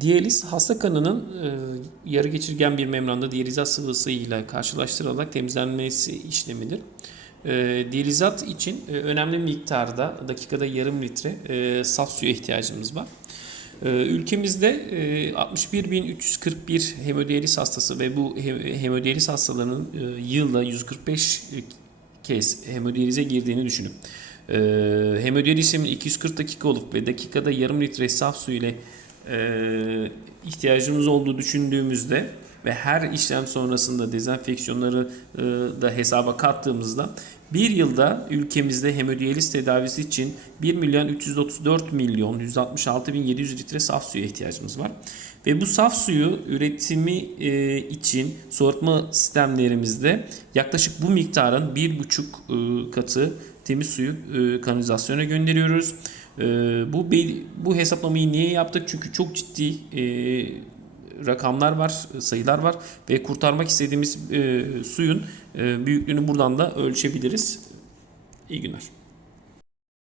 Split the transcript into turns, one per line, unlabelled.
Diyaliz hasta kanının e, yarı geçirgen bir membranda diyalizat sıvısı ile karşılaştırılarak temizlenmesi işlemidir. E, diyalizat için e, önemli miktarda dakikada yarım litre e, saf suya ihtiyacımız var. E, ülkemizde e, 61.341 hemodiyaliz hastası ve bu he- hemodiyaliz hastalarının e, yılda 145 kez hemodiyalize girdiğini düşünün. E, hemodiyalizimin 240 dakika olup ve dakikada yarım litre saf su ile e, ihtiyacımız olduğu düşündüğümüzde ve her işlem sonrasında dezenfeksiyonları e, da hesaba kattığımızda bir yılda ülkemizde hemodiyaliz tedavisi için 1 milyon 334 milyon 166 bin 700 litre saf suya ihtiyacımız var. Ve bu saf suyu üretimi e, için soğutma sistemlerimizde yaklaşık bu miktarın 1,5 e, katı temiz suyu e, kanalizasyona gönderiyoruz. E, bu bu hesaplamayı niye yaptık? Çünkü çok ciddi e, rakamlar var, sayılar var ve kurtarmak istediğimiz e, suyun e, büyüklüğünü buradan da ölçebiliriz. İyi günler.